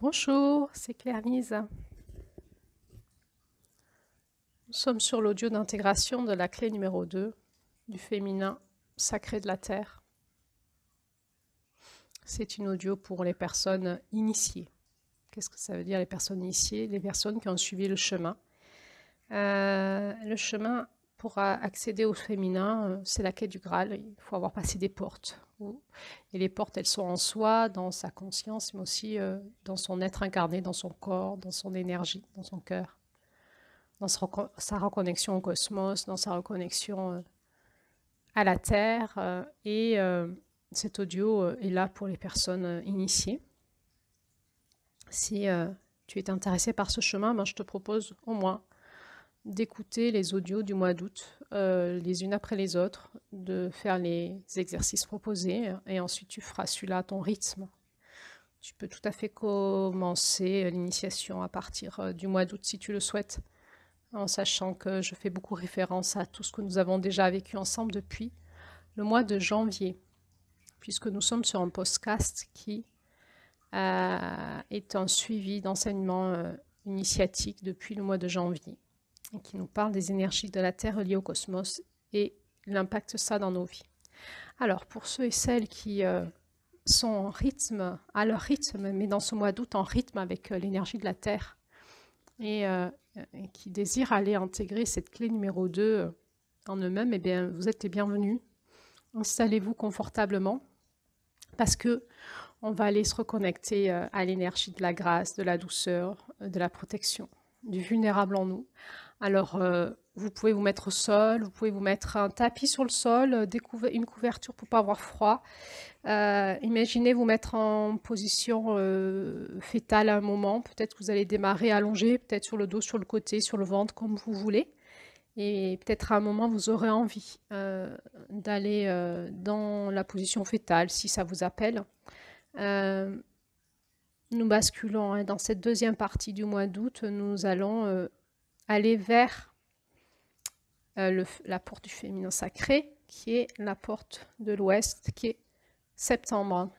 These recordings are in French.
Bonjour, c'est Claire-Lise. Nous sommes sur l'audio d'intégration de la clé numéro 2 du féminin sacré de la Terre. C'est une audio pour les personnes initiées. Qu'est-ce que ça veut dire les personnes initiées? Les personnes qui ont suivi le chemin. Le chemin pour accéder au féminin, c'est la quête du Graal. Il faut avoir passé des portes. Et les portes, elles sont en soi, dans sa conscience, mais aussi dans son être incarné, dans son corps, dans son énergie, dans son cœur, dans sa reconnexion au cosmos, dans sa reconnexion à la Terre. Et cet audio est là pour les personnes initiées. Si tu es intéressé par ce chemin, ben, je te propose au moins d'écouter les audios du mois d'août, les unes après les autres, de faire les exercices proposés, et ensuite tu feras celui-là à ton rythme. Tu peux tout à fait commencer l'initiation à partir du mois d'août si tu le souhaites, en sachant que je fais beaucoup référence à tout ce que nous avons déjà vécu ensemble depuis le mois de janvier, puisque nous sommes sur un podcast qui est un suivi d'enseignement initiatique depuis le mois de janvier, et qui nous parle des énergies de la Terre liées au cosmos et l'impact ça dans nos vies. Alors, pour ceux et celles qui sont en rythme, à leur rythme, mais dans ce mois d'août en rythme avec l'énergie de la Terre, et qui désirent aller intégrer cette clé numéro 2 en eux-mêmes, eh bien, vous êtes les bienvenus. Installez-vous confortablement, parce que on va aller se reconnecter à l'énergie de la grâce, de la douceur, de la protection, du vulnérable en nous. Alors, vous pouvez vous mettre au sol, vous pouvez vous mettre un tapis sur le sol, une couverture pour ne pas avoir froid. Imaginez vous mettre en position fétale à un moment. Peut-être que vous allez démarrer allongé, peut-être sur le dos, sur le côté, sur le ventre, comme vous voulez. Et peut-être à un moment, vous aurez envie d'aller dans la position fétale, si ça vous appelle. Nous basculons dans cette deuxième partie du mois d'août. Nous allons aller vers la porte du féminin sacré, qui est la porte de l'ouest, qui est septembre.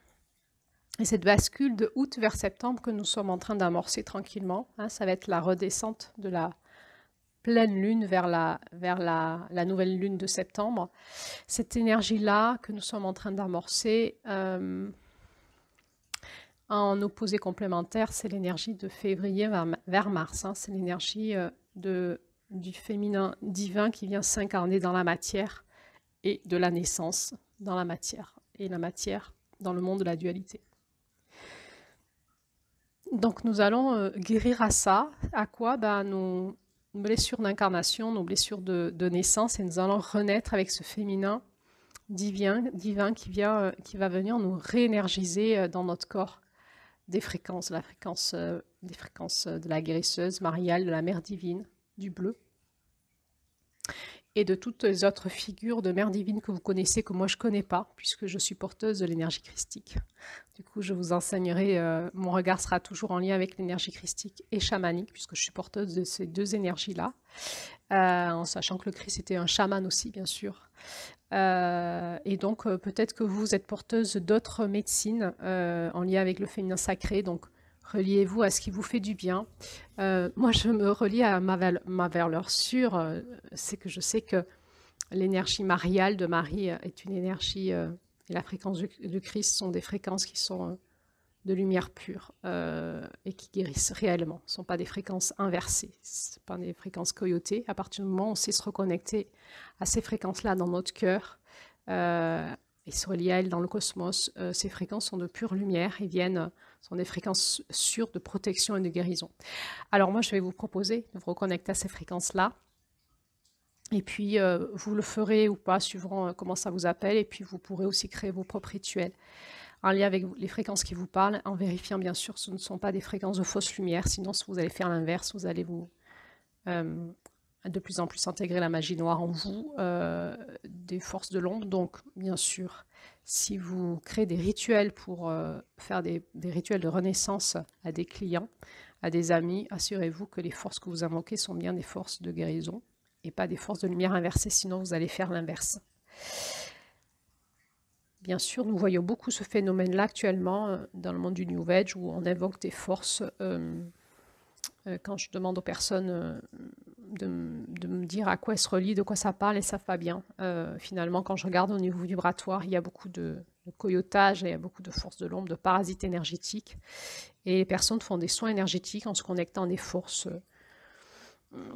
Et cette bascule de août vers septembre que nous sommes en train d'amorcer tranquillement, ça va être la redescente de la pleine lune vers la nouvelle lune de septembre. Cette énergie-là que nous sommes en train d'amorcer, en opposé complémentaire, c'est l'énergie de février vers mars. C'est l'énergie du féminin divin qui vient s'incarner dans la matière et de la naissance dans la matière et la matière dans le monde de la dualité. Donc nous allons guérir à ça. À quoi? Nos blessures d'incarnation, nos blessures de naissance, et nous allons renaître avec ce féminin divin qui va venir nous réénergiser dans notre corps des fréquences, des fréquences de la guérisseuse Mariale, de la mère divine, du bleu, et de toutes les autres figures de mère divine que vous connaissez, que moi je ne connais pas, puisque je suis porteuse de l'énergie christique. Du coup, je vous enseignerai, mon regard sera toujours en lien avec l'énergie christique et chamanique, puisque je suis porteuse de ces deux énergies-là, en sachant que le Christ était un chaman aussi, bien sûr. Et donc, peut-être que vous êtes porteuse d'autres médecines en lien avec le féminin sacré, donc reliez-vous à ce qui vous fait du bien. Moi, je me relie à ma valeur sûre, c'est que je sais que l'énergie mariale de Marie est une énergie, et la fréquence du Christ sont des fréquences qui sont de lumière pure et qui guérissent réellement. Ce ne sont pas des fréquences inversées, ce ne sont pas des fréquences coyotées. À partir du moment où on sait se reconnecter à ces fréquences-là dans notre cœur et se relier à elles dans le cosmos, ces fréquences sont de pure lumière et sont des fréquences sûres de protection et de guérison. Alors moi, je vais vous proposer de vous reconnecter à ces fréquences-là. Et puis, vous le ferez ou pas, suivant comment ça vous appelle. Et puis, vous pourrez aussi créer vos propres rituels en lien avec les fréquences qui vous parlent, en vérifiant bien sûr que ce ne sont pas des fréquences de fausse lumière, sinon vous allez faire l'inverse, vous allez de plus en plus intégrer la magie noire en vous, des forces de l'ombre. Donc bien sûr, si vous créez des rituels pour faire des rituels de renaissance à des clients, à des amis, assurez-vous que les forces que vous invoquez sont bien des forces de guérison et pas des forces de lumière inversées, sinon vous allez faire l'inverse. bien sûr, nous voyons beaucoup ce phénomène-là actuellement dans le monde du New Age où on invoque des forces. Quand je demande aux personnes de me dire à quoi elles se relient, de quoi ça parle, elles ne savent pas bien. Finalement, quand je regarde au niveau vibratoire, il y a beaucoup de coyotage, il y a beaucoup de forces de l'ombre, de parasites énergétiques. Et les personnes font des soins énergétiques en se connectant à des forces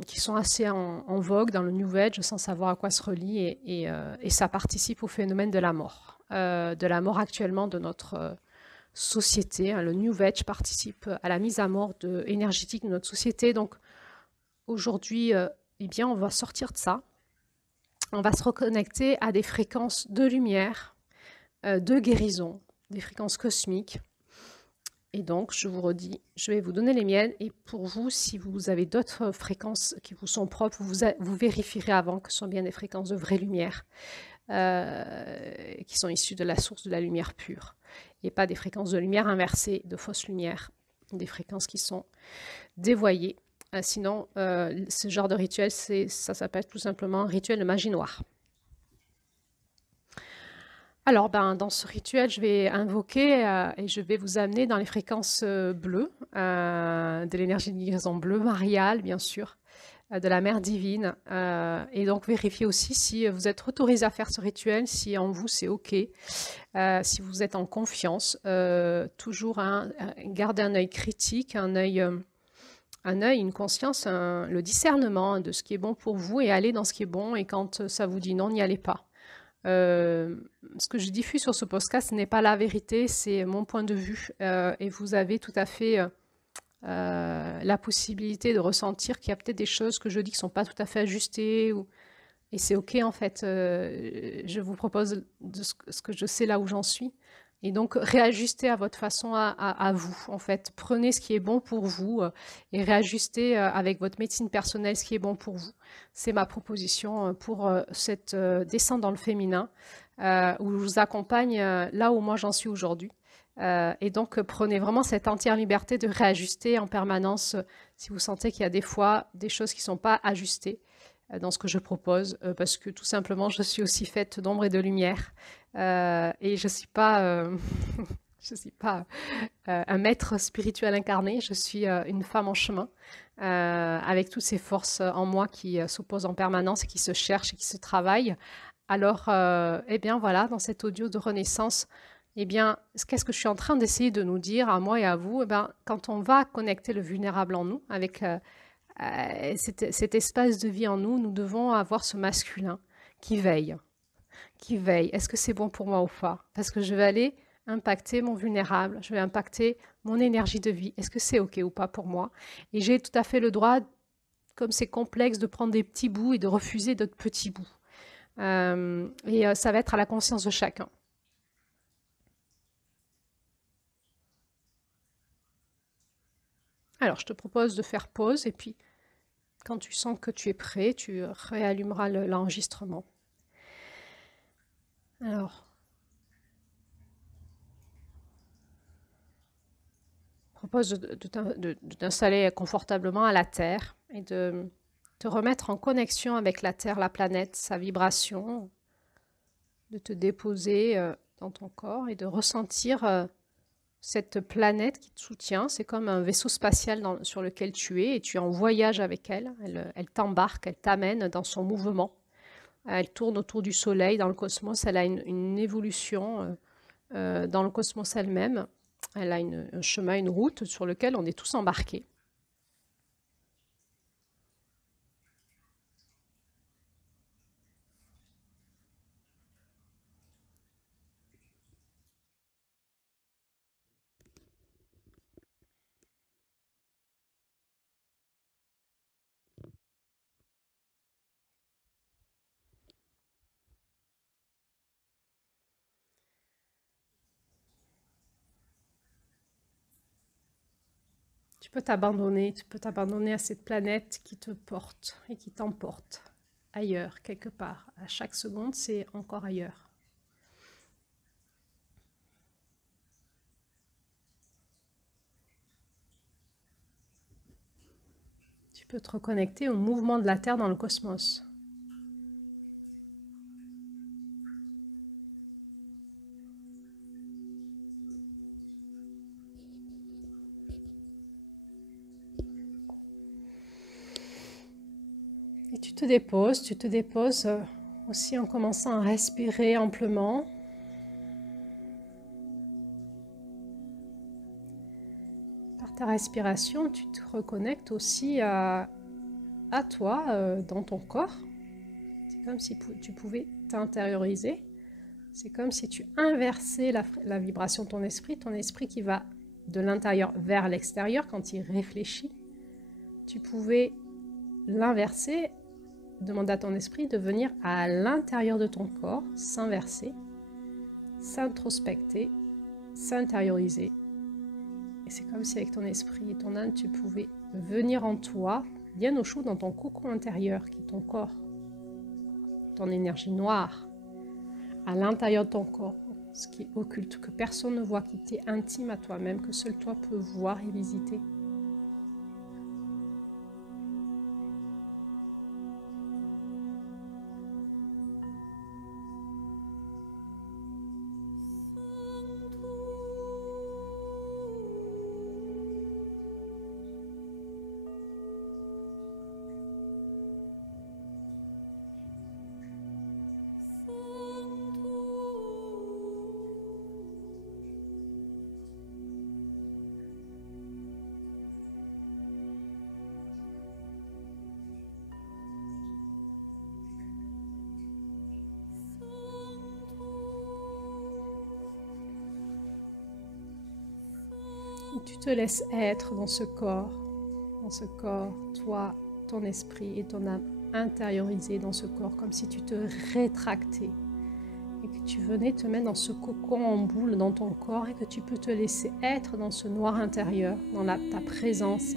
qui sont assez en vogue dans le New Age sans savoir à quoi se relie et ça participe au phénomène de la mort. De la mort actuellement de notre société. Le New Age participe à la mise à mort énergétique de notre société. Donc aujourd'hui, eh bien, on va sortir de ça. On va se reconnecter à des fréquences de lumière, de guérison, des fréquences cosmiques. Et donc, je vous redis, je vais vous donner les miennes. Et pour vous, si vous avez d'autres fréquences qui vous sont propres, vous vérifierez avant que ce sont bien des fréquences de vraie lumière, qui sont issues de la source de la lumière pure. Et pas des fréquences de lumière inversées, de fausses lumières, des fréquences qui sont dévoyées. Sinon, ce genre de rituel, ça s'appelle tout simplement un rituel de magie noire. Alors, dans ce rituel, je vais invoquer et je vais vous amener dans les fréquences bleues, de l'énergie de guérison bleue, mariale, bien sûr, de la mère divine. Et donc, vérifiez aussi si vous êtes autorisé à faire ce rituel, si en vous c'est OK, si vous êtes en confiance. Toujours gardez un œil critique, un œil, une conscience, le discernement de ce qui est bon pour vous et allez dans ce qui est bon. Et quand ça vous dit non, n'y allez pas. Ce que je diffuse sur ce podcast, ce n'est pas la vérité, c'est mon point de vue. Et vous avez tout à fait la possibilité de ressentir qu'il y a peut-être des choses que je dis qui ne sont pas tout à fait ajustées. Et c'est OK en fait. Je vous propose ce que je sais là où j'en suis. Et donc réajustez à votre façon à vous en fait. Prenez ce qui est bon pour vous et réajustez avec votre médecine personnelle ce qui est bon pour vous. C'est ma proposition pour cette descente dans le féminin où je vous accompagne là où moi j'en suis aujourd'hui. Et donc prenez vraiment cette entière liberté de réajuster en permanence si vous sentez qu'il y a des fois des choses qui ne sont pas ajustées dans ce que je propose, parce que tout simplement, je suis aussi faite d'ombre et de lumière. Et je ne suis pas, je suis pas un maître spirituel incarné, je suis une femme en chemin, avec toutes ces forces en moi qui s'opposent en permanence et qui se cherchent et qui se travaillent. Alors, eh bien voilà, dans cet audio de renaissance, eh bien, qu'est-ce que je suis en train d'essayer de nous dire à moi et à vous? Eh bien, quand on va connecter le vulnérable en nous avec cet espace de vie en nous, nous devons avoir ce masculin qui veille, qui veille. Est-ce que c'est bon pour moi ou pas? Parce que je vais aller impacter mon vulnérable, je vais impacter mon énergie de vie. Est-ce que c'est OK ou pas pour moi? Et j'ai tout à fait le droit, comme c'est complexe, de prendre des petits bouts et de refuser d'autres petits bouts. Ça va être à la conscience de chacun. Alors, je te propose de faire pause et puis quand tu sens que tu es prêt, tu réallumeras l'enregistrement. Alors, je propose de t'installer confortablement à la Terre et de te remettre en connexion avec la Terre, la planète, sa vibration, de te déposer dans ton corps et de ressentir cette planète qui te soutient. C'est comme un vaisseau spatial sur lequel tu es et tu es en voyage avec elle. Elle t'embarque, elle t'amène dans son mouvement. Elle tourne autour du Soleil dans le cosmos. Elle a une évolution dans le cosmos elle-même. Elle a un chemin, une route sur lequel on est tous embarqués. Tu peux t'abandonner à cette planète qui te porte et qui t'emporte ailleurs, quelque part. À chaque seconde, c'est encore ailleurs. Tu peux te reconnecter au mouvement de la Terre dans le cosmos. Et tu te déposes aussi en commençant à respirer amplement. Par ta respiration, tu te reconnectes aussi à toi dans ton corps. C'est comme si tu pouvais t'intérioriser. C'est comme si tu inversais la vibration de ton esprit qui va de l'intérieur vers l'extérieur quand il réfléchit. Tu pouvais l'inverser, demander à ton esprit de venir à l'intérieur de ton corps, s'inverser, s'introspecter, s'intérioriser. Et c'est comme si avec ton esprit et ton âme, tu pouvais venir en toi, bien au chaud dans ton cocon intérieur qui est ton corps, ton énergie noire, à l'intérieur de ton corps, ce qui est occulte, que personne ne voit, qui t'est intime à toi-même, que seul toi peux voir et visiter. Tu te laisses être dans ce corps, toi, ton esprit et ton âme intériorisés dans ce corps, comme si tu te rétractais et que tu venais te mettre dans ce cocon en boule dans ton corps et que tu peux te laisser être dans ce noir intérieur, dans ta présence,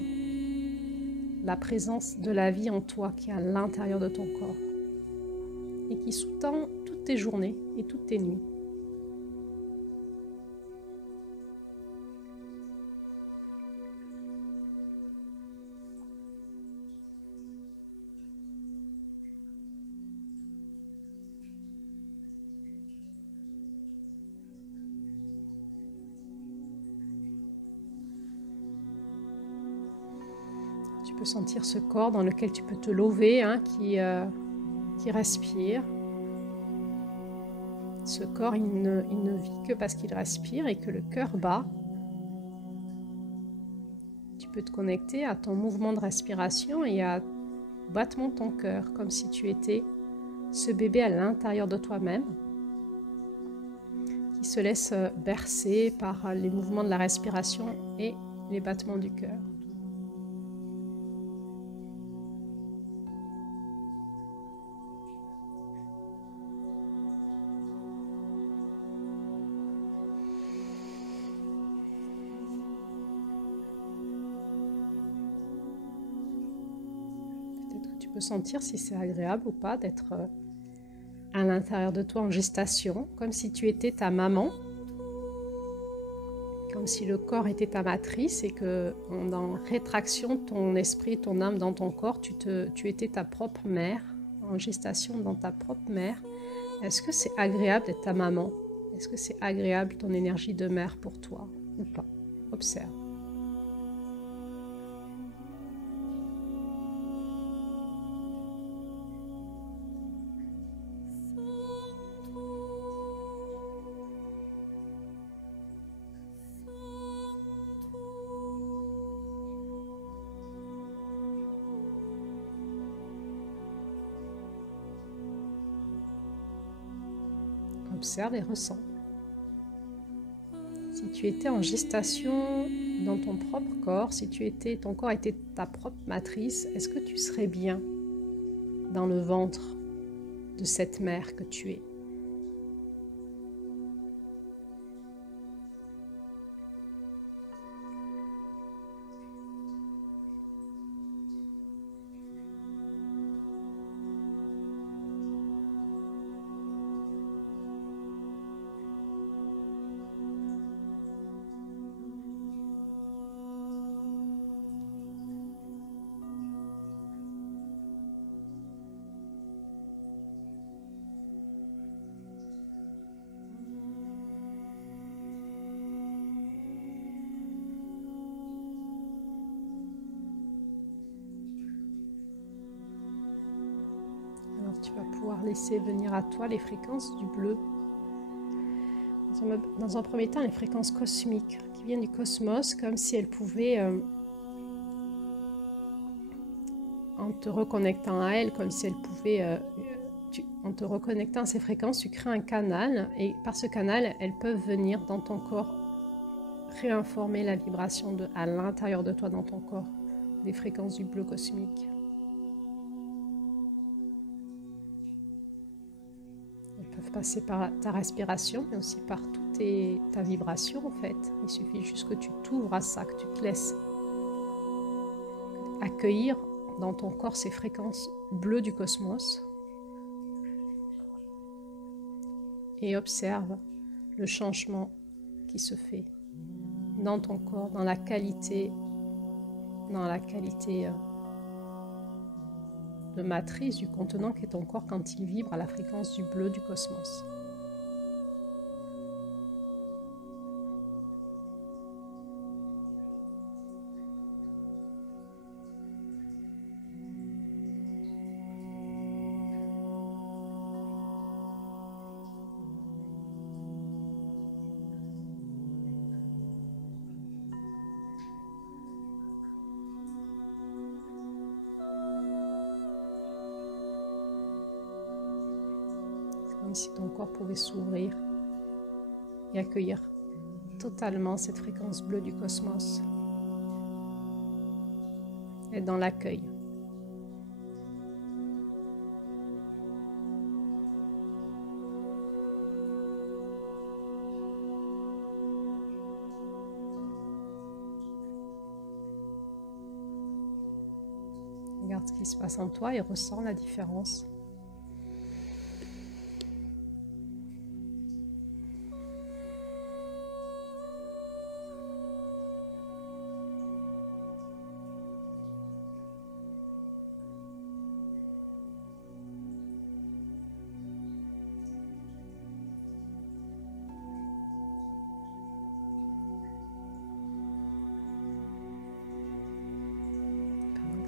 la présence de la vie en toi qui est à l'intérieur de ton corps et qui sous-tend toutes tes journées et toutes tes nuits. Tu peux sentir ce corps dans lequel tu peux te lever, qui respire. Ce corps, il ne vit que parce qu'il respire et que le cœur bat. Tu peux te connecter à ton mouvement de respiration et au battement de ton cœur, comme si tu étais ce bébé à l'intérieur de toi-même, qui se laisse bercer par les mouvements de la respiration et les battements du cœur. Tu peux sentir si c'est agréable ou pas d'être à l'intérieur de toi en gestation, comme si tu étais ta maman, comme si le corps était ta matrice et que en rétraction ton esprit, ton âme dans ton corps, tu étais ta propre mère, en gestation dans ta propre mère. Est-ce que c'est agréable d'être ta maman? Est-ce que c'est agréable ton énergie de mère pour toi ou pas? Observe. Observe et ressens. Si tu étais en gestation dans ton propre corps, si ton corps était ta propre matrice, est-ce que tu serais bien dans le ventre de cette mère que tu es? tu vas pouvoir laisser venir à toi les fréquences du bleu. Dans un premier temps, les fréquences cosmiques qui viennent du cosmos, comme si elles pouvaient, en te reconnectant à elles, comme si elles pouvaient, en te reconnectant à ces fréquences, tu crées un canal, et par ce canal, elles peuvent venir dans ton corps, réinformer la vibration à l'intérieur de toi, dans ton corps, des fréquences du bleu cosmique. Elles peuvent passer par ta respiration, mais aussi par toute ta vibration en fait. Il suffit juste que tu t'ouvres à ça, que tu te laisses accueillir dans ton corps ces fréquences bleues du cosmos et observe le changement qui se fait dans ton corps, dans la qualité de matrice du contenant qu'est ton corps quand il vibre à la fréquence du bleu du cosmos. Comme si ton corps pouvait s'ouvrir et accueillir totalement cette fréquence bleue du cosmos. Être dans l'accueil. Regarde ce qui se passe en toi et ressens la différence.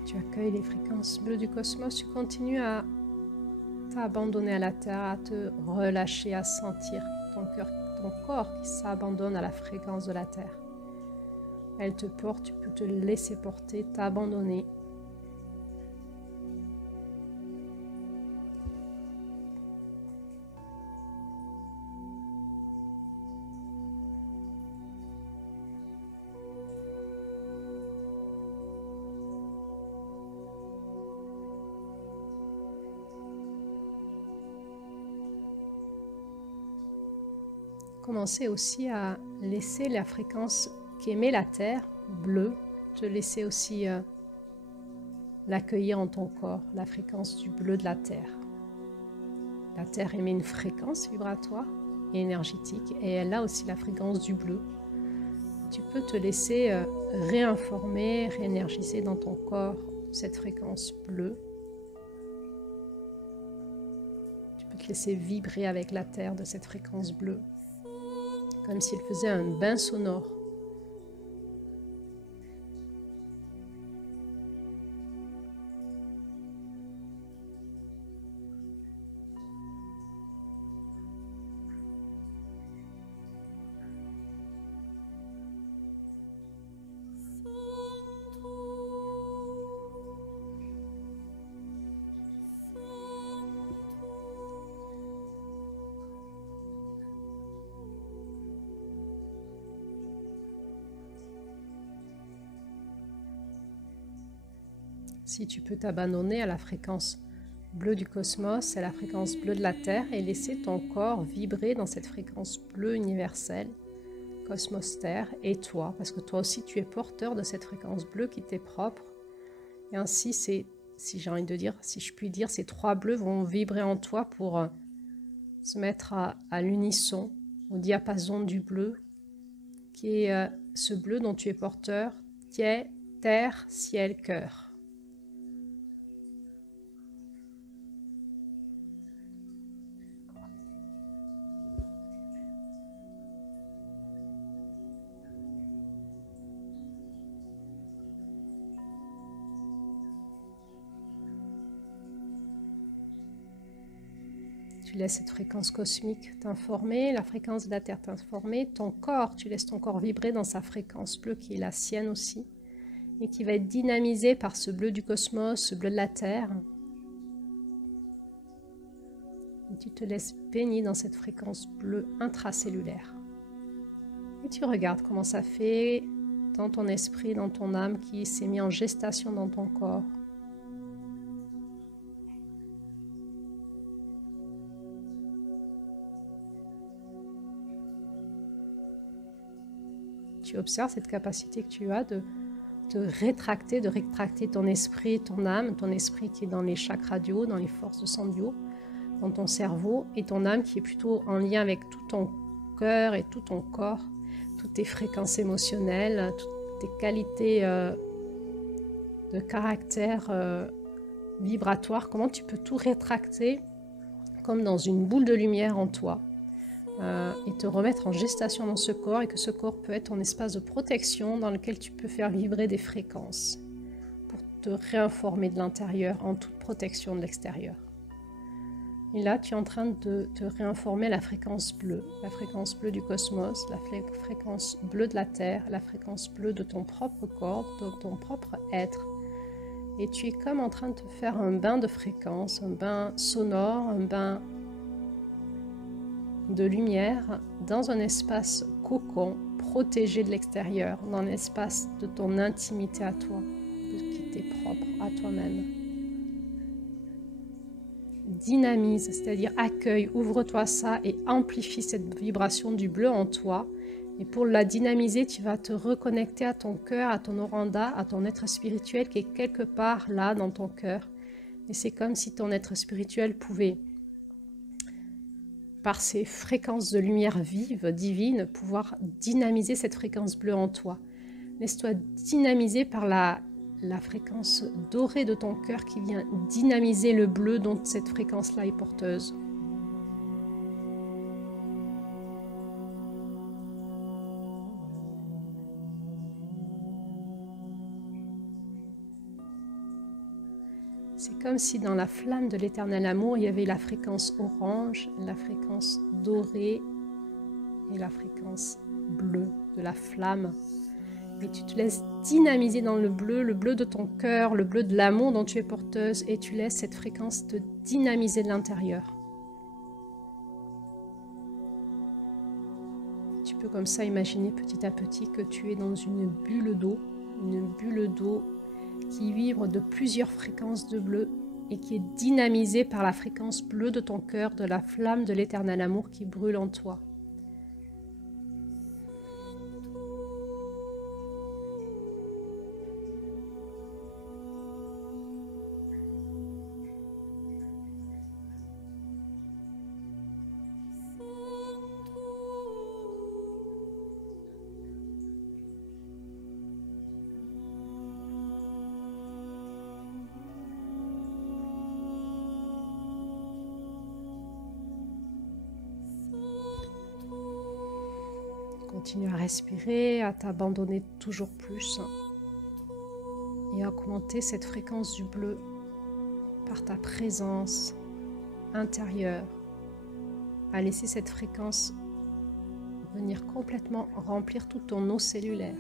Tu accueilles les fréquences bleues du cosmos, tu continues à t'abandonner à la terre, à te relâcher, à sentir ton corps qui s'abandonne à la fréquence de la terre. Elle te porte, tu peux te laisser porter, t'abandonner. Commencer aussi à laisser la fréquence qu'émet la terre, bleue, te laisser aussi l'accueillir en ton corps, la fréquence du bleu de la terre. La terre émet une fréquence vibratoire et énergétique et elle a aussi la fréquence du bleu. Tu peux te laisser réinformer, réénergiser dans ton corps cette fréquence bleue. Tu peux te laisser vibrer avec la terre de cette fréquence bleue, comme s'il faisait un bain sonore. Si tu peux t'abandonner à la fréquence bleue du cosmos, à la fréquence bleue de la Terre et laisser ton corps vibrer dans cette fréquence bleue universelle, cosmos-terre, et toi, parce que toi aussi tu es porteur de cette fréquence bleue qui t'est propre. Et ainsi, si j'ai envie de dire, si je puis dire, ces trois bleus vont vibrer en toi pour se mettre à l'unisson, au diapason du bleu, qui est ce bleu dont tu es porteur, qui est terre, ciel, cœur. Tu laisses cette fréquence cosmique t'informer, la fréquence de la Terre t'informer. Ton corps, tu laisses ton corps vibrer dans sa fréquence bleue qui est la sienne aussi et qui va être dynamisé par ce bleu du cosmos, ce bleu de la Terre. Et tu te laisses baigner dans cette fréquence bleue intracellulaire. Et tu regardes comment ça fait dans ton esprit, dans ton âme qui s'est mis en gestation dans ton corps. Tu observes cette capacité que tu as de rétracter ton esprit, ton âme, ton esprit qui est dans les chakras du haut, dans les forces de sang du haut, dans ton cerveau, et ton âme qui est plutôt en lien avec tout ton cœur et tout ton corps, toutes tes fréquences émotionnelles, toutes tes qualités de caractère vibratoire. Comment tu peux tout rétracter comme dans une boule de lumière en toi et te remettre en gestation dans ce corps, et que ce corps peut être ton espace de protection dans lequel tu peux faire vibrer des fréquences pour te réinformer de l'intérieur en toute protection de l'extérieur. Et là, tu es en train de te réinformer à la fréquence bleue du cosmos, la fréquence bleue de la Terre, la fréquence bleue de ton propre corps, de ton propre être. Et tu es comme en train de te faire un bain de fréquences, un bain sonore, un bain de lumière dans un espace cocon, protégé de l'extérieur, dans l'espace de ton intimité à toi, de qui t'est propre à toi-même. Dynamise, c'est-à-dire accueille, ouvre-toi ça et amplifie cette vibration du bleu en toi. Et pour la dynamiser, tu vas te reconnecter à ton cœur, à ton oranda, à ton être spirituel qui est quelque part là dans ton cœur. Et c'est comme si ton être spirituel pouvait, par ces fréquences de lumière vive, divine, pouvoir dynamiser cette fréquence bleue en toi. Laisse-toi dynamiser par la fréquence dorée de ton cœur qui vient dynamiser le bleu dont cette fréquence-là est porteuse. C'est comme si dans la flamme de l'éternel amour, il y avait la fréquence orange, la fréquence dorée et la fréquence bleue de la flamme. Et tu te laisses dynamiser dans le bleu de ton cœur, le bleu de l'amour dont tu es porteuse, et tu laisses cette fréquence te dynamiser de l'intérieur. Tu peux comme ça imaginer petit à petit que tu es dans une bulle d'eau qui vibre de plusieurs fréquences de bleu et qui est dynamisée par la fréquence bleue de ton cœur, de la flamme de l'éternel amour qui brûle en toi. Continue à respirer, à t'abandonner toujours plus et à augmenter cette fréquence du bleu par ta présence intérieure, à laisser cette fréquence venir complètement remplir tout ton eau cellulaire,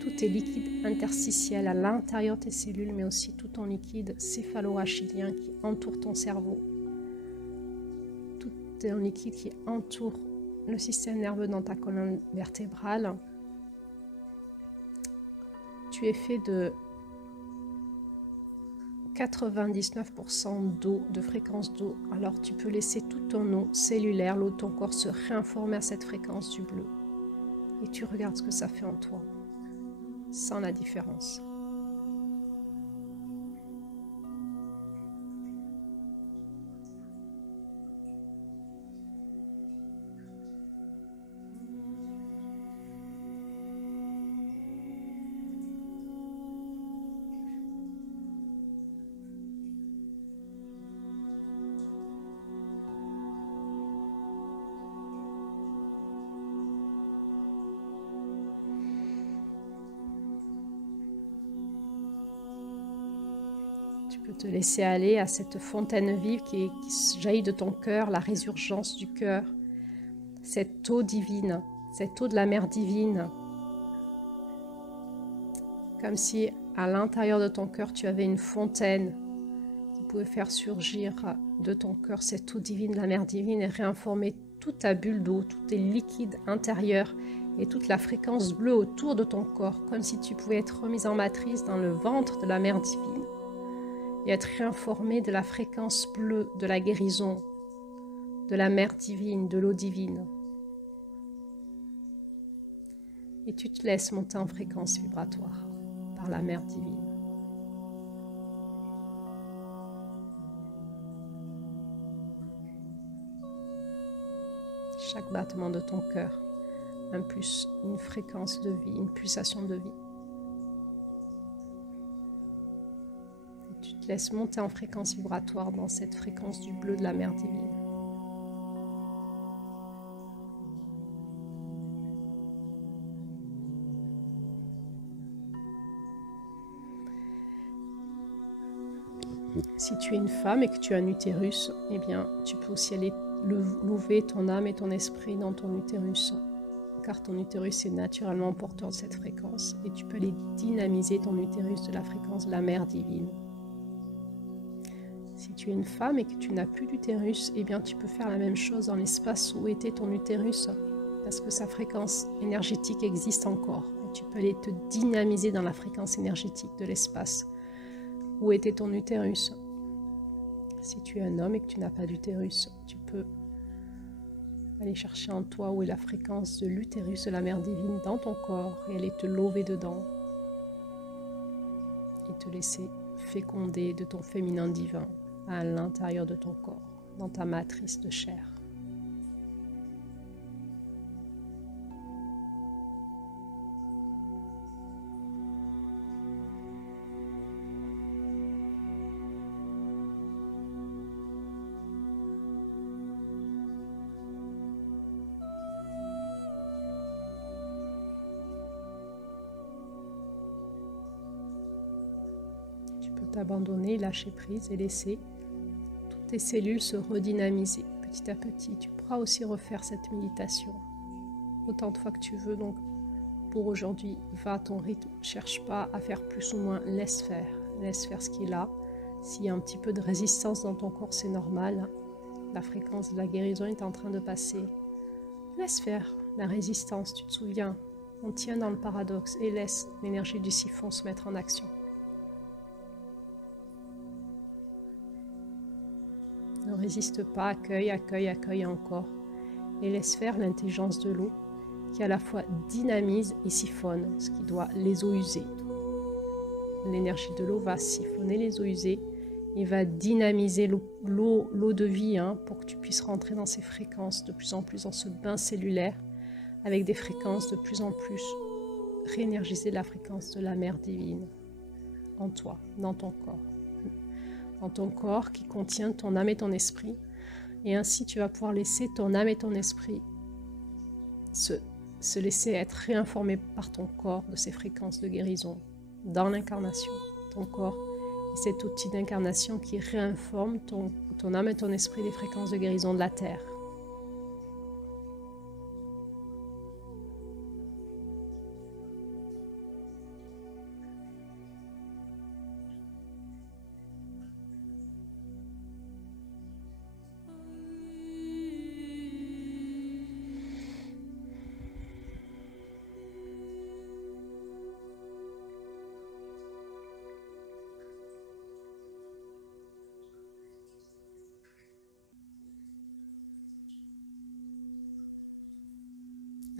tous tes liquides interstitiels à l'intérieur de tes cellules, mais aussi tout ton liquide céphalo-rachidien qui entoure ton cerveau, tout ton liquide qui entoure le système nerveux dans ta colonne vertébrale. Tu es fait de 99% d'eau, de fréquence d'eau. Alors tu peux laisser toute ton eau cellulaire, l'eau de ton corps se réinformer à cette fréquence du bleu. Et tu regardes ce que ça fait en toi, sans la différence. peux te laisser aller à cette fontaine vive qui jaillit de ton cœur, la résurgence du cœur, cette eau divine, cette eau de la mer divine. Comme si à l'intérieur de ton cœur, tu avais une fontaine qui pouvait faire surgir de ton cœur cette eau divine, la mer divine, et réinformer toute ta bulle d'eau, tous tes liquides intérieurs et toute la fréquence bleue autour de ton corps, comme si tu pouvais être remise en matrice dans le ventre de la mer divine et être réinformé de la fréquence bleue de la guérison, de la mer divine, de l'eau divine. Et tu te laisses monter en fréquence vibratoire par la mer divine. Chaque battement de ton cœur impulse une fréquence de vie, une pulsation de vie. Et tu te laisses monter en fréquence vibratoire dans cette fréquence du bleu de la mer divine. Si tu es une femme et que tu as un utérus, eh bien, tu peux aussi aller louer ton âme et ton esprit dans ton utérus, car ton utérus est naturellement porteur de cette fréquence et tu peux aller dynamiser ton utérus de la fréquence de la mer divine. Si tu es une femme et que tu n'as plus d'utérus, eh bien, tu peux faire la même chose dans l'espace où était ton utérus, parce que sa fréquence énergétique existe encore. Et tu peux aller te dynamiser dans la fréquence énergétique de l'espace où était ton utérus. Si tu es un homme et que tu n'as pas d'utérus, tu peux aller chercher en toi où est la fréquence de l'utérus de la mer divine dans ton corps et aller te lever dedans et te laisser féconder de ton féminin divin à l'intérieur de ton corps, dans ta matrice de chair. T'abandonner, lâcher prise et laisser toutes tes cellules se redynamiser petit à petit. Tu pourras aussi refaire cette méditation autant de fois que tu veux. Donc pour aujourd'hui, va à ton rythme, cherche pas à faire plus ou moins, laisse faire ce qui est là. S'il y a un petit peu de résistance dans ton corps, c'est normal. La fréquence de la guérison est en train de passer. Laisse faire la résistance, tu te souviens, on tient dans le paradoxe et laisse l'énergie du siphon se mettre en action. Ne résiste pas, accueille, accueille, accueille encore. Et laisse faire l'intelligence de l'eau qui à la fois dynamise et siphonne, ce qui doit les eaux usées. L'énergie de l'eau va siphonner les eaux usées et va dynamiser l'eau de vie pour que tu puisses rentrer dans ces fréquences de plus en plus dans ce bain cellulaire avec des fréquences de plus en plus réénergiser la fréquence de la mer divine en toi, dans ton corps. Dans ton corps qui contient ton âme et ton esprit. Et ainsi, tu vas pouvoir laisser ton âme et ton esprit se laisser être réinformés par ton corps de ces fréquences de guérison dans l'incarnation. Ton corps est cet outil d'incarnation qui réinforme ton âme et ton esprit des fréquences de guérison de la Terre.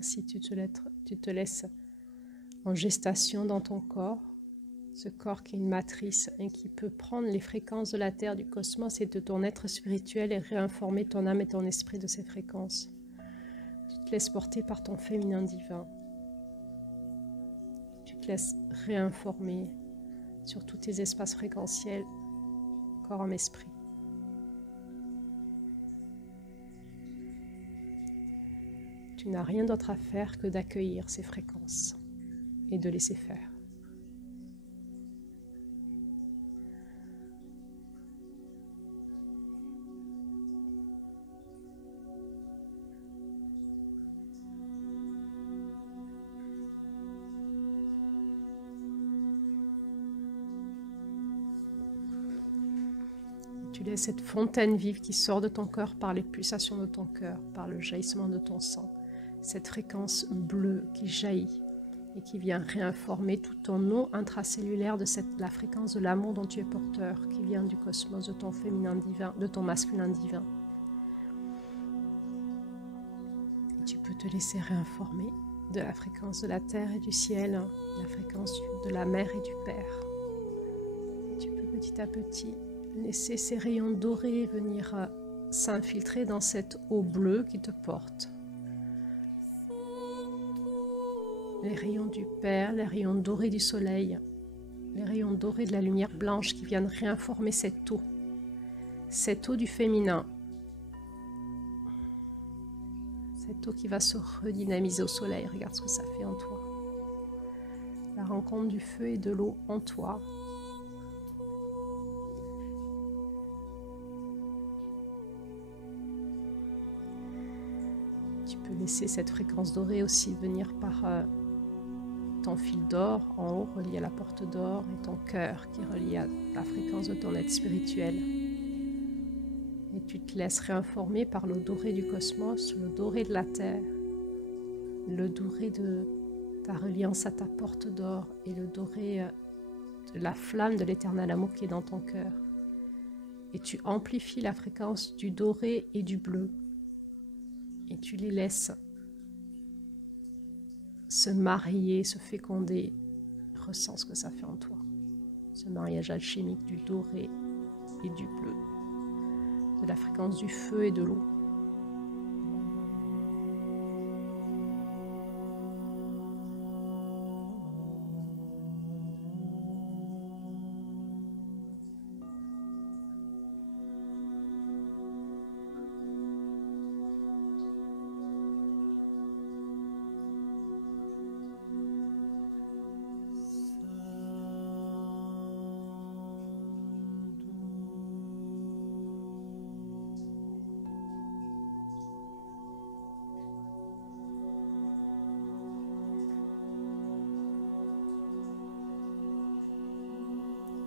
Si tu te laisses en gestation dans ton corps, ce corps qui est une matrice et qui peut prendre les fréquences de la Terre, du cosmos et de ton être spirituel et réinformer ton âme et ton esprit de ces fréquences. Tu te laisses porter par ton féminin divin. Tu te laisses réinformer sur tous tes espaces fréquentiels, corps, âme, esprit. Tu n'as rien d'autre à faire que d'accueillir ces fréquences et de laisser faire. tu laisses cette fontaine vive qui sort de ton cœur par les pulsations de ton cœur, par le jaillissement de ton sang. Cette fréquence bleue qui jaillit et qui vient réinformer tout ton eau intracellulaire de la fréquence de l'amour dont tu es porteur, qui vient du cosmos, de ton féminin divin, de ton masculin divin. Et tu peux te laisser réinformer de la fréquence de la terre et du ciel, la fréquence de la mère et du père. Et tu peux petit à petit laisser ces rayons dorés venir s'infiltrer dans cette eau bleue qui te porte. Les rayons du Père, les rayons dorés du soleil, les rayons dorés de la lumière blanche qui viennent réinformer cette eau du féminin. Cette eau qui va se redynamiser au soleil. Regarde ce que ça fait en toi. La rencontre du feu et de l'eau en toi. Tu peux laisser cette fréquence dorée aussi venir par ton fil d'or en haut relié à la porte d'or et ton cœur qui est relié à la fréquence de ton être spirituel. Et tu te laisses réinformer par l'eau dorée du cosmos, l'eau dorée de la terre, le doré de ta reliance à ta porte d'or et le doré de la flamme de l'éternel amour qui est dans ton cœur. Et tu amplifies la fréquence du doré et du bleu. Et tu les laisses se marier, se féconder. Ressens ce que ça fait en toi. Ce mariage alchimique du doré et du bleu. De la fréquence du feu et de l'eau.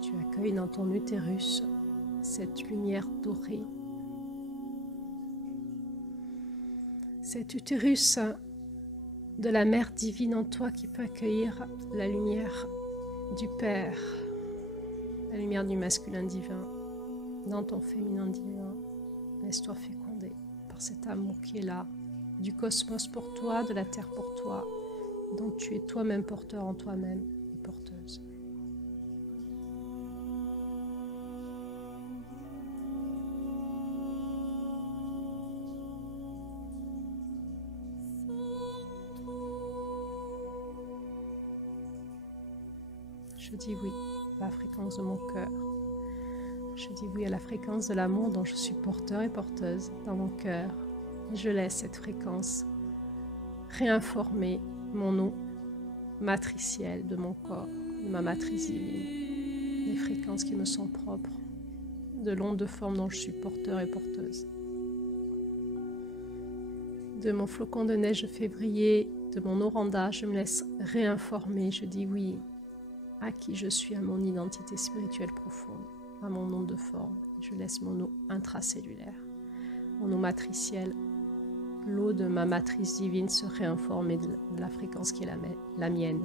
Tu accueilles dans ton utérus cette lumière dorée. Cet utérus de la mère divine en toi qui peut accueillir la lumière du Père, la lumière du masculin divin dans ton féminin divin. Laisse-toi féconder par cet amour qui est là, du cosmos pour toi, de la terre pour toi, dont tu es toi-même porteur en toi-même et porteuse. Je dis oui à la fréquence de mon cœur. Je dis oui à la fréquence de l'amour dont je suis porteur et porteuse dans mon cœur. Et je laisse cette fréquence réinformer mon eau matricielle de mon corps, de ma matrice divine, les fréquences qui me sont propres, de l'onde de forme dont je suis porteur et porteuse. De mon flocon de neige de février, de mon oranda, je me laisse réinformer. Je dis oui à qui je suis, à mon identité spirituelle profonde, à mon onde de forme. Je laisse mon eau intracellulaire, mon eau matricielle, l'eau de ma matrice divine se réinformer de la fréquence qui est la mienne.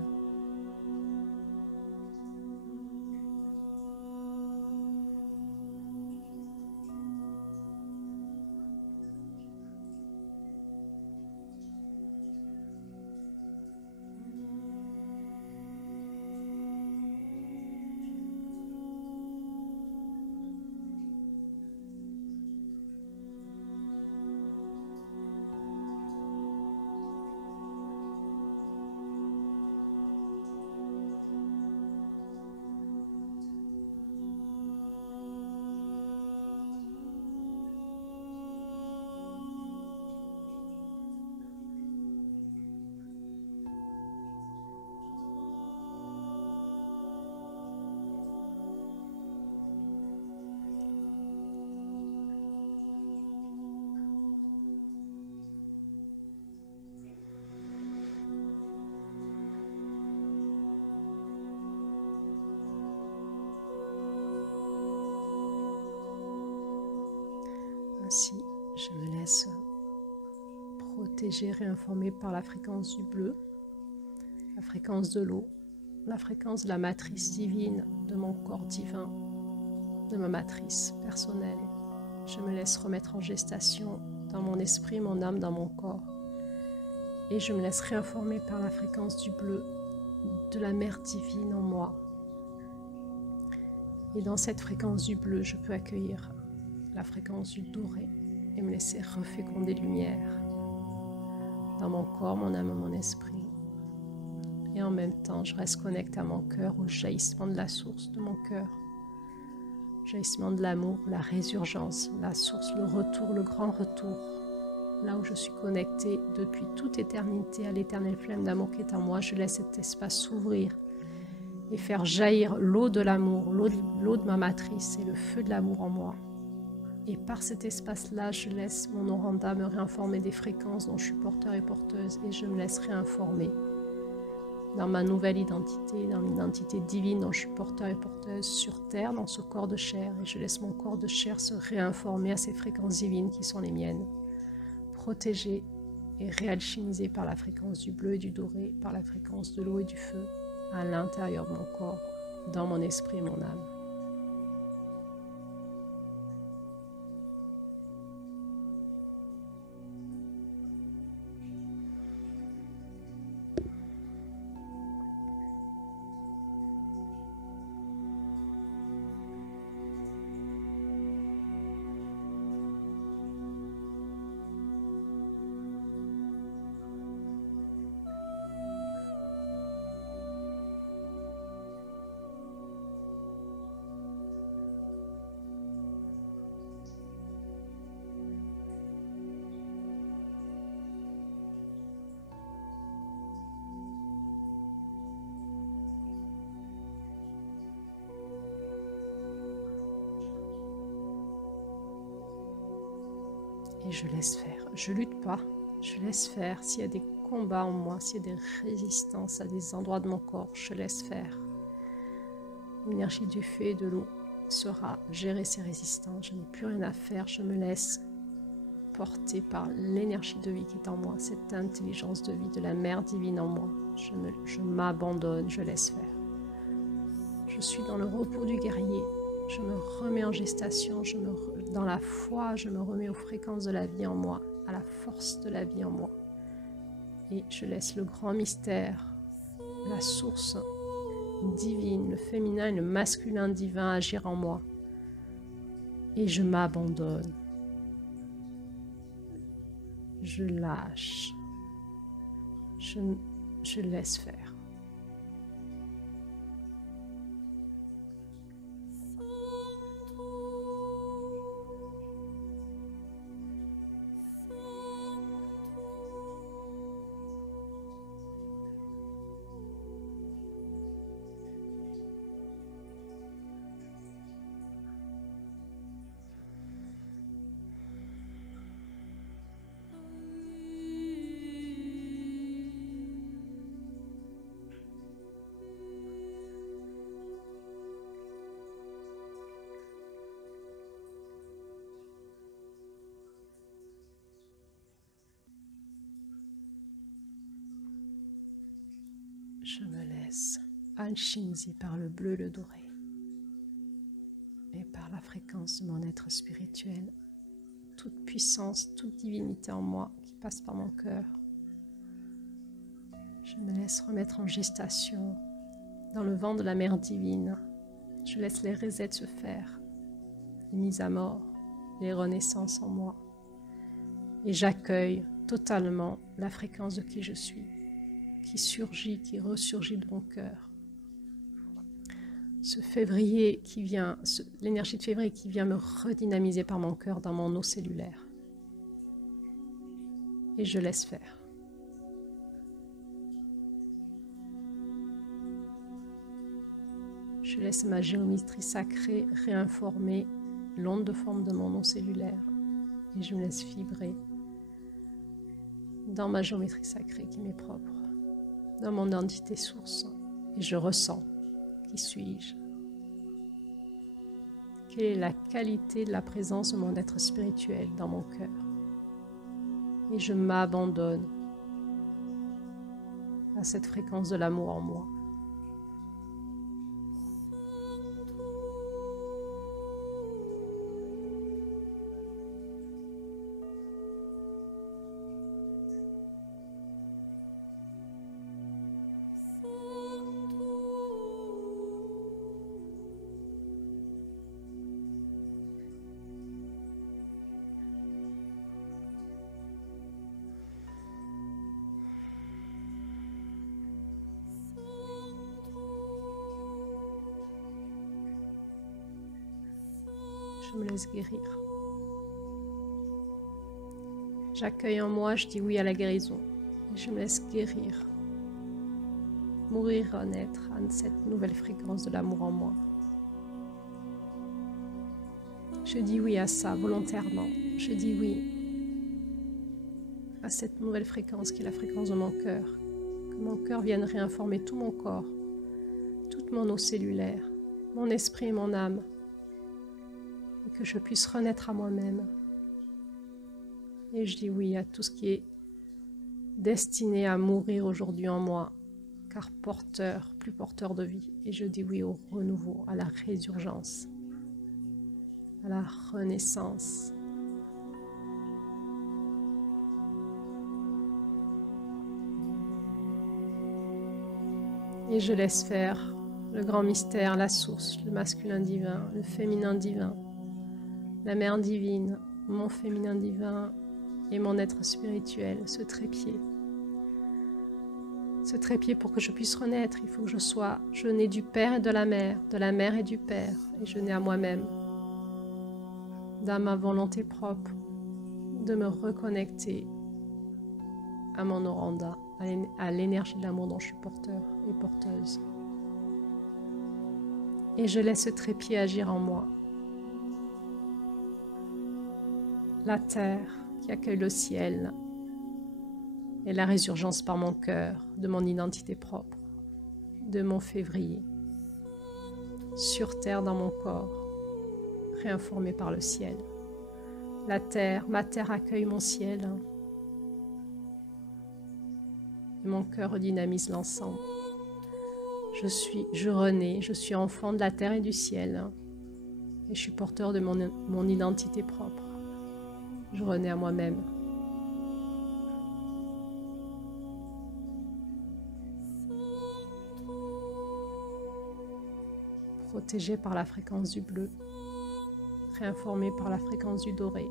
Ainsi, je me laisse protéger, réinformer par la fréquence du bleu, la fréquence de l'eau, la fréquence de la matrice divine de mon corps divin, de ma matrice personnelle. Je me laisse remettre en gestation dans mon esprit, mon âme, dans mon corps. Et je me laisse réinformer par la fréquence du bleu, de la mère divine en moi. Et dans cette fréquence du bleu, je peux accueillir la fréquence du doré et me laisser reféconder de lumière dans mon corps, mon âme et mon esprit. Et en même temps, je reste connectée à mon cœur, au jaillissement de la source de mon cœur. Jaillissement de l'amour, la résurgence, la source, le retour, le grand retour. Là où je suis connectée depuis toute éternité à l'éternelle flamme d'amour qui est en moi, je laisse cet espace s'ouvrir et faire jaillir l'eau de l'amour, l'eau de ma matrice et le feu de l'amour en moi. Et par cet espace-là, je laisse mon oranda me réinformer des fréquences dont je suis porteur et porteuse et je me laisse réinformer dans ma nouvelle identité, dans l'identité divine dont je suis porteur et porteuse sur terre, dans ce corps de chair. Et je laisse mon corps de chair se réinformer à ces fréquences divines qui sont les miennes, protégées et réalchimisées par la fréquence du bleu et du doré, par la fréquence de l'eau et du feu, à l'intérieur de mon corps, dans mon esprit et mon âme. Et je laisse faire. Je lutte pas, je laisse faire. S'il y a des combats en moi, s'il y a des résistances à des endroits de mon corps, je laisse faire. L'énergie du feu et de l'eau saura gérer ces résistances. Je n'ai plus rien à faire, je me laisse porter par l'énergie de vie qui est en moi, cette intelligence de vie de la mère divine en moi. Je m'abandonne, je laisse faire. Je suis dans le repos du guerrier. Je me remets en gestation, dans la foi, je me remets aux fréquences de la vie en moi, à la force de la vie en moi. Et je laisse le grand mystère, la source divine, le féminin et le masculin divin agir en moi. Et je m'abandonne. Je lâche. Je laisse faire. Je me laisse alchimiser par le bleu et le doré et par la fréquence de mon être spirituel, toute puissance, toute divinité en moi qui passe par mon cœur. Je me laisse remettre en gestation dans le vent de la mère divine. Je laisse les resets se faire, les mises à mort, les renaissances en moi. Et j'accueille totalement la fréquence de qui je suis, qui surgit, qui ressurgit de mon cœur. Ce février qui vient, l'énergie de février qui vient me redynamiser par mon cœur dans mon eau cellulaire. Et je laisse faire. Je laisse ma géométrie sacrée réinformer l'onde de forme de mon eau cellulaire. Et je me laisse vibrer dans ma géométrie sacrée qui m'est propre, dans mon identité source. Et je ressens, qui suis-je? quelle est la qualité de la présence de mon être spirituel dans mon cœur. Et je m'abandonne à cette fréquence de l'amour en moi. Je me laisse guérir. J'accueille en moi, je dis oui à la guérison. Et je me laisse guérir. Mourir, renaître à cette nouvelle fréquence de l'amour en moi. Je dis oui à ça volontairement. Je dis oui à cette nouvelle fréquence qui est la fréquence de mon cœur. Que mon cœur vienne réinformer tout mon corps, toute mon eau cellulaire, mon esprit et mon âme. Et que je puisse renaître à moi-même. Et je dis oui à tout ce qui est destiné à mourir aujourd'hui en moi, car plus porteur de vie. Et je dis oui au renouveau, à la résurgence, à la renaissance. Et je laisse faire le grand mystère, la source, le masculin divin, le féminin divin, la mère divine, mon féminin divin et mon être spirituel, ce trépied. Ce trépied pour que je puisse renaître, il faut que je nais du Père et de la Mère et du Père, et je nais à moi-même, dans ma volonté propre, de me reconnecter à mon oranda, à l'énergie de l'amour dont je suis porteur et porteuse. Et je laisse ce trépied agir en moi. La terre qui accueille le ciel et la résurgence par mon cœur de mon identité propre, de mon février, sur terre dans mon corps, réinformé par le ciel. La terre, ma terre accueille mon ciel et mon cœur redynamise l'ensemble. Je renais, je suis enfant de la terre et du ciel et je suis porteur de mon identité propre. Je renais à moi-même. Protégé par la fréquence du bleu, réinformé par la fréquence du doré,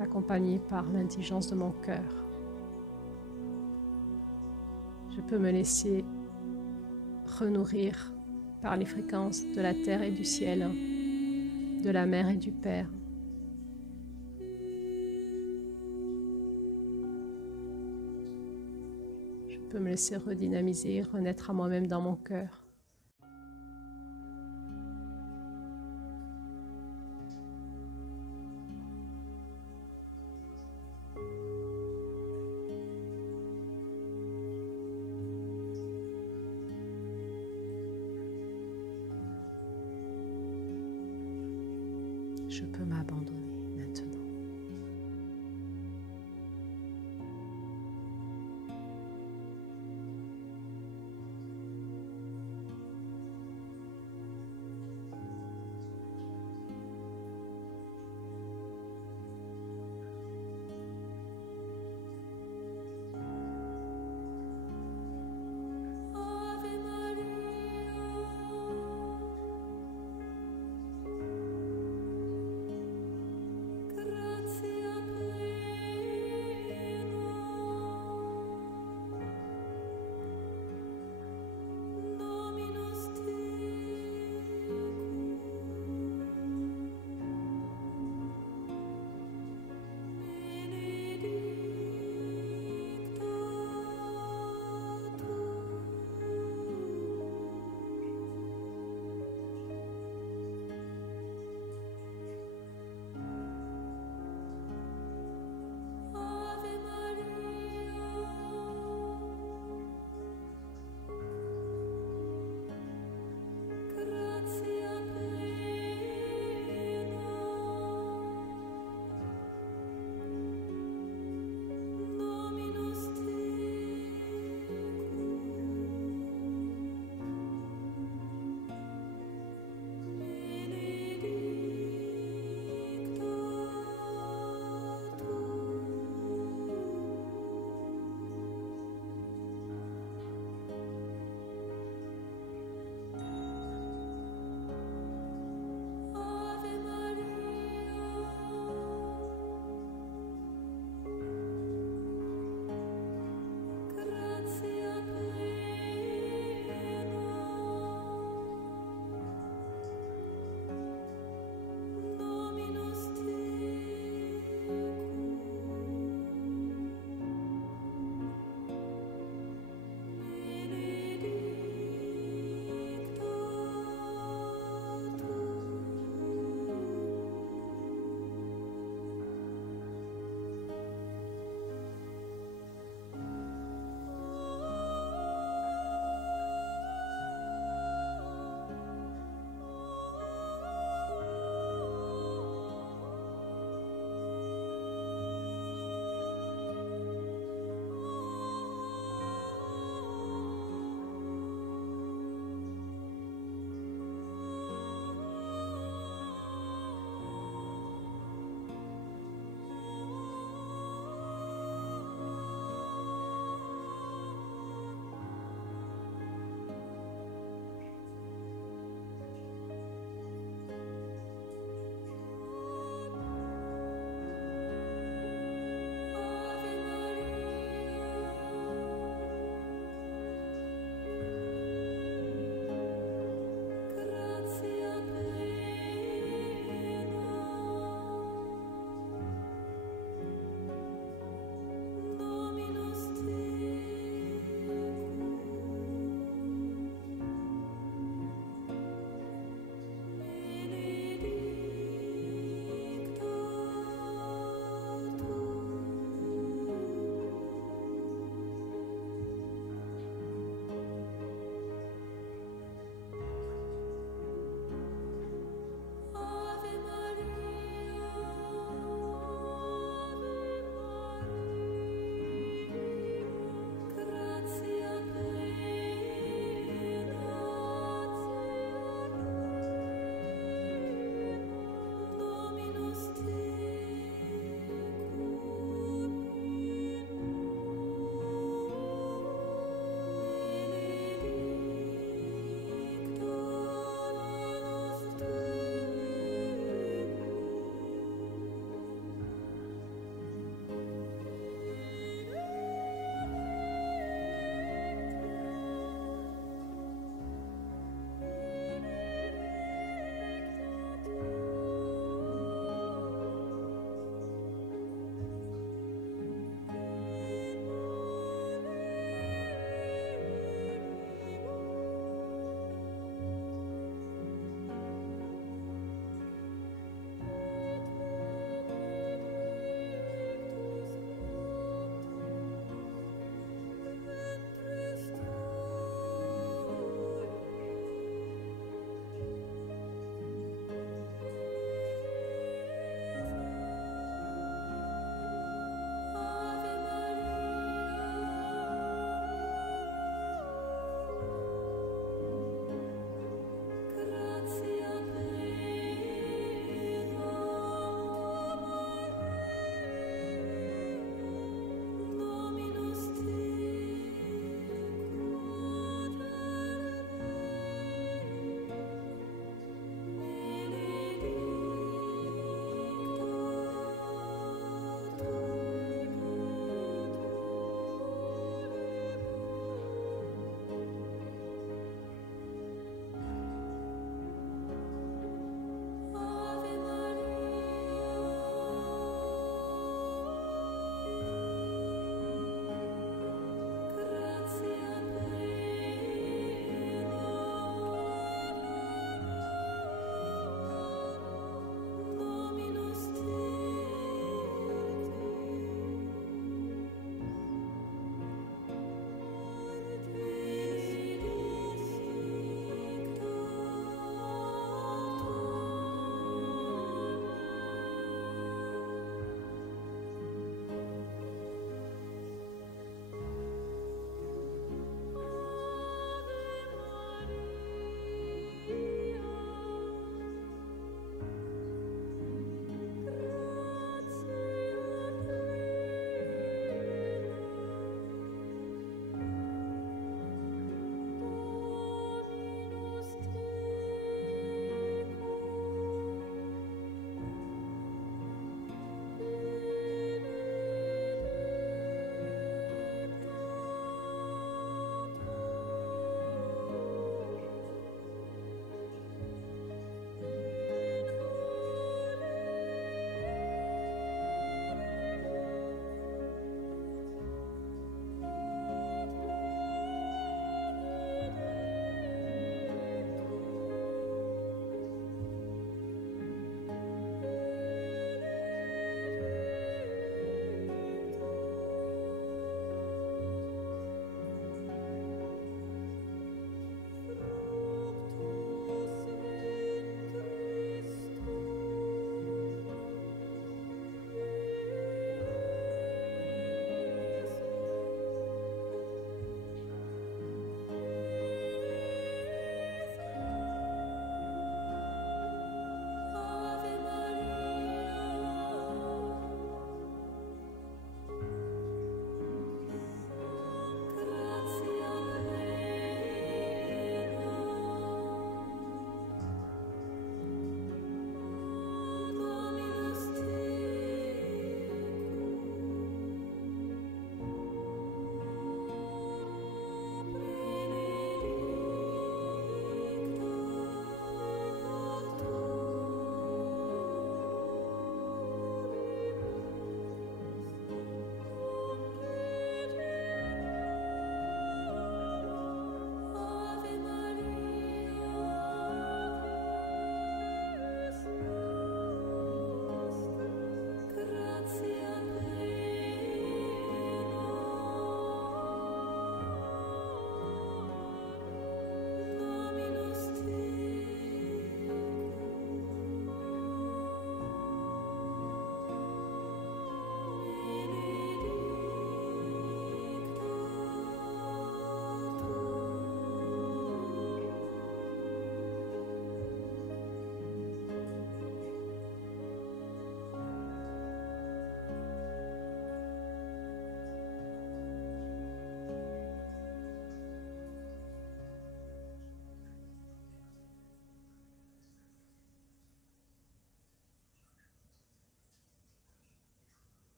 accompagné par l'intelligence de mon cœur. Je peux me laisser renourrir par les fréquences de la terre et du ciel, de la mère et du père. Je peux me laisser redynamiser, renaître à moi-même dans mon cœur. Je peux m'abandonner maintenant.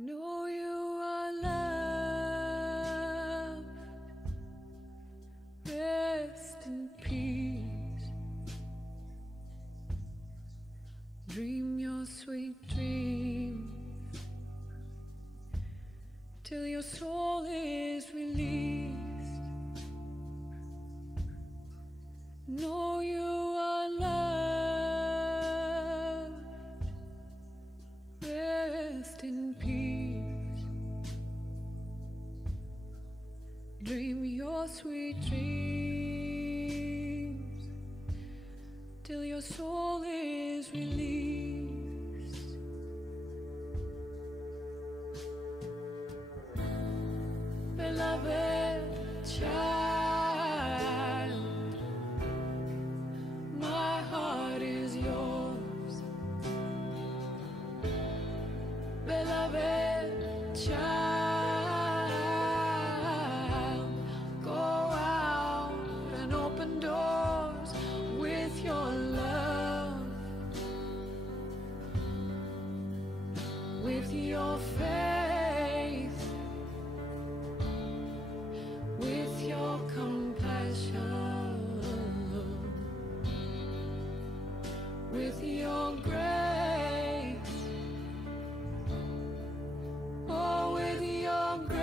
Know you are loved. Rest in peace. Dream your sweet dreams till your soul is released. Know you are loved. Rest in peace. Dream your sweet dreams till your soul is released. Beloved child, my heart is yours. Beloved child, go out and open doors with your love, with your faith, with your compassion, with your grace, oh, with your grace.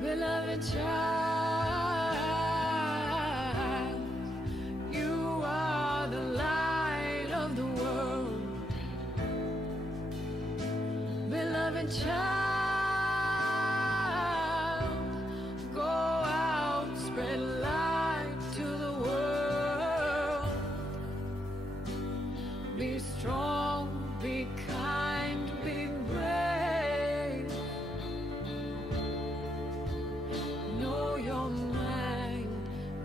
Beloved child, you are the light of the world. Beloved child, go out, spread light to the world. Be strong, be kind, be brave. Know your mind,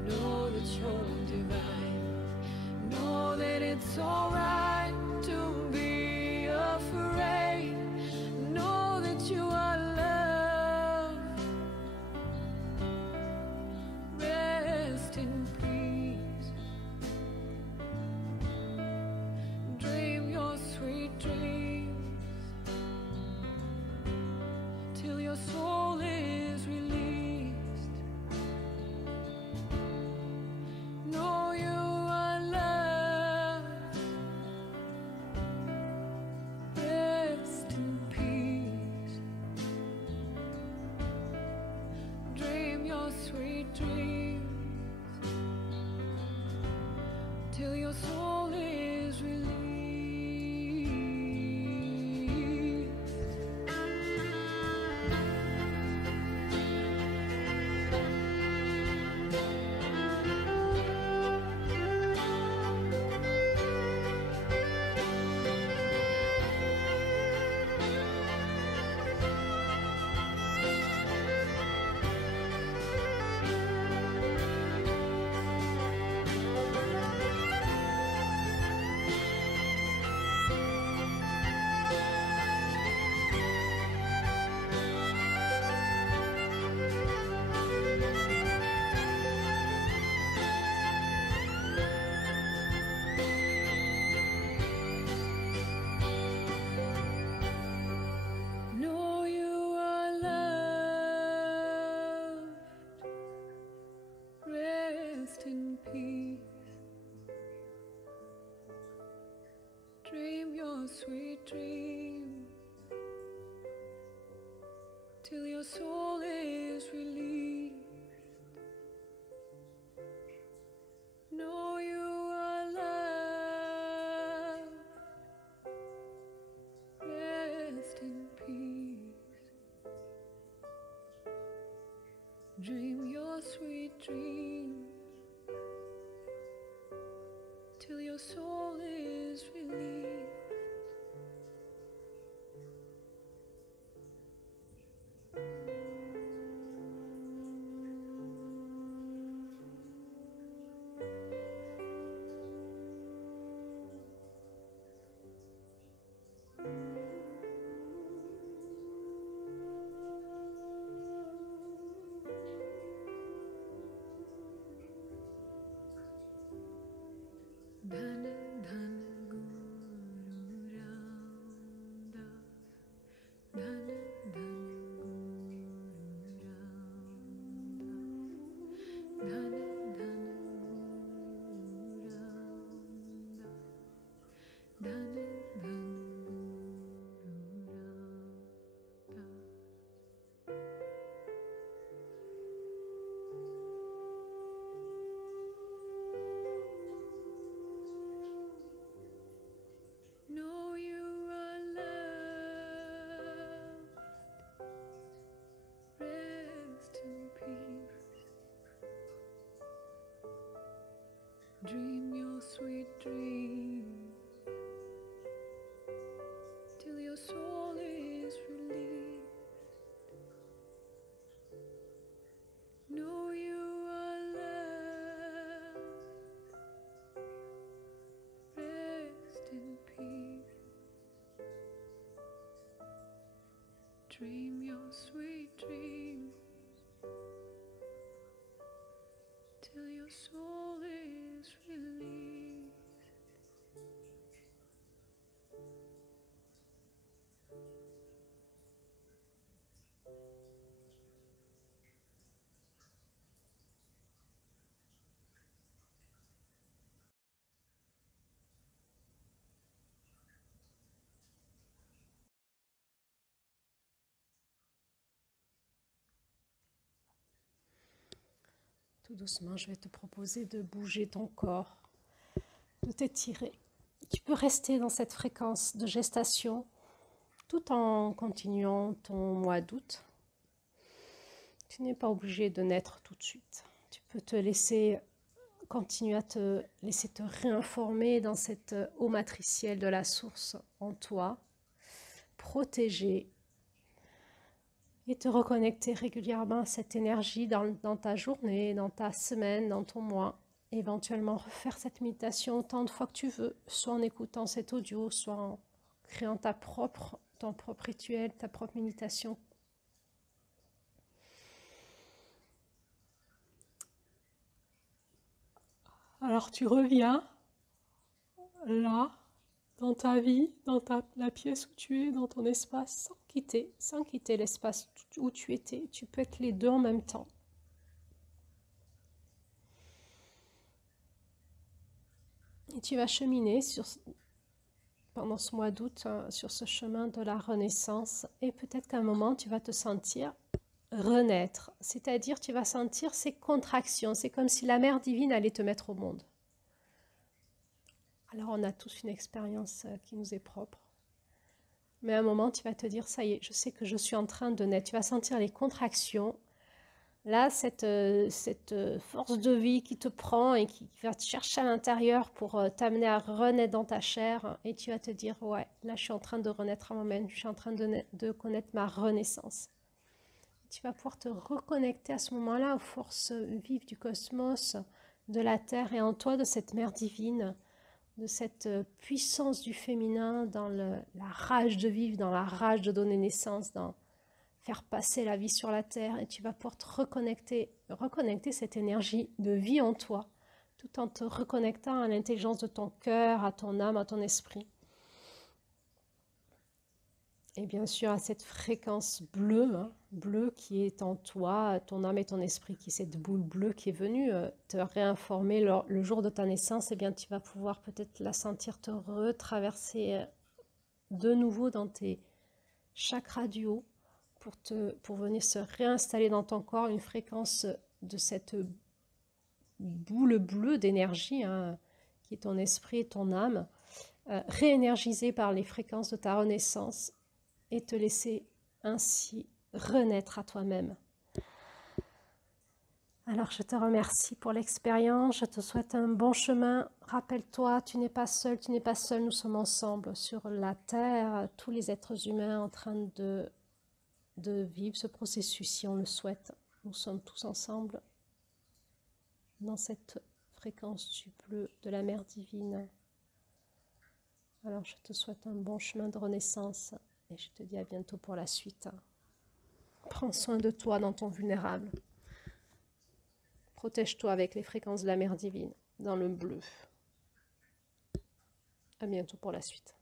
know that you're divine. Know that it's alright to be afraid. Know that you are loved. Rest in peace. Dream your sweet dreams till your soul is released. Know you are loved. Rest in peace. Dream your sweet dreams till your soul is released. Know you are loved. Rest in peace. Dream your sweet dreams till your soul is released. Know you are loved. Rest dreams till your soul is relieved. Dhana dhana Guru Ramdas, dhana dhana Guru Ramdas, dhana dhana Guru Ramdas, dhana dhana Guru Ramdas. Know you are loved. Rest in peace. Dream your sweet dreams till your soul is released. Know you are loved. Rest in peace. Dream your sweet dreams till your soul is released. Tout doucement, je vais te proposer de bouger ton corps, de t'étirer. Tu peux rester dans cette fréquence de gestation tout en continuant ton mois d'août. Tu n'es pas obligé de naître tout de suite. Tu peux te laisser continuer à te laisser te réinformer dans cette eau matricielle de la source en toi, protéger et te reconnecter régulièrement à cette énergie dans ta journée, dans ta semaine, dans ton mois. Éventuellement refaire cette méditation autant de fois que tu veux, soit en écoutant cet audio, soit en créant ton propre rituel, ta propre méditation. Alors tu reviens là, dans ta vie, dans la pièce où tu es, dans ton espace, sans quitter l'espace où tu étais. Tu peux être les deux en même temps. Et tu vas cheminer pendant ce mois d'août sur ce chemin de la renaissance. Et peut-être qu'à un moment, tu vas te sentir renaître. C'est-à-dire, tu vas sentir ces contractions. C'est comme si la mère divine allait te mettre au monde. Alors, on a tous une expérience qui nous est propre. Mais à un moment, tu vas te dire, ça y est, je sais que je suis en train de naître. Tu vas sentir les contractions. Là, cette force de vie qui te prend et qui va te chercher à l'intérieur pour t'amener à renaître dans ta chair. Et tu vas te dire, ouais, là, je suis en train de renaître à moi-même. Je suis en train de connaître ma renaissance. Tu vas pouvoir te reconnecter à ce moment-là aux forces vives du cosmos, de la Terre et en toi, de cette mère divine, de cette puissance du féminin dans la rage de vivre, dans la rage de donner naissance, dans faire passer la vie sur la terre. Et tu vas pouvoir te reconnecter cette énergie de vie en toi, tout en te reconnectant à l'intelligence de ton cœur, à ton âme, à ton esprit. Et bien sûr à cette fréquence bleue, bleue qui est en toi, ton âme et ton esprit, qui est cette boule bleue qui est venue te réinformer le jour de ta naissance. Et bien tu vas pouvoir peut-être la sentir te retraverser de nouveau dans tes chakras du haut pour venir se réinstaller dans ton corps une fréquence de cette boule bleue d'énergie qui est ton esprit et ton âme, réénergisée par les fréquences de ta renaissance, et te laisser ainsi renaître à toi-même. Alors, je te remercie pour l'expérience. Je te souhaite un bon chemin. Rappelle-toi, tu n'es pas seul, tu n'es pas seul. Nous sommes ensemble sur la Terre, tous les êtres humains en train de vivre ce processus si on le souhaite. Nous sommes tous ensemble dans cette fréquence du bleu de la Mère divine. Alors, je te souhaite un bon chemin de renaissance et je te dis à bientôt pour la suite. Prends soin de toi dans ton vulnérable. Protège-toi avec les fréquences de la Mère divine, dans le bleu. À bientôt pour la suite.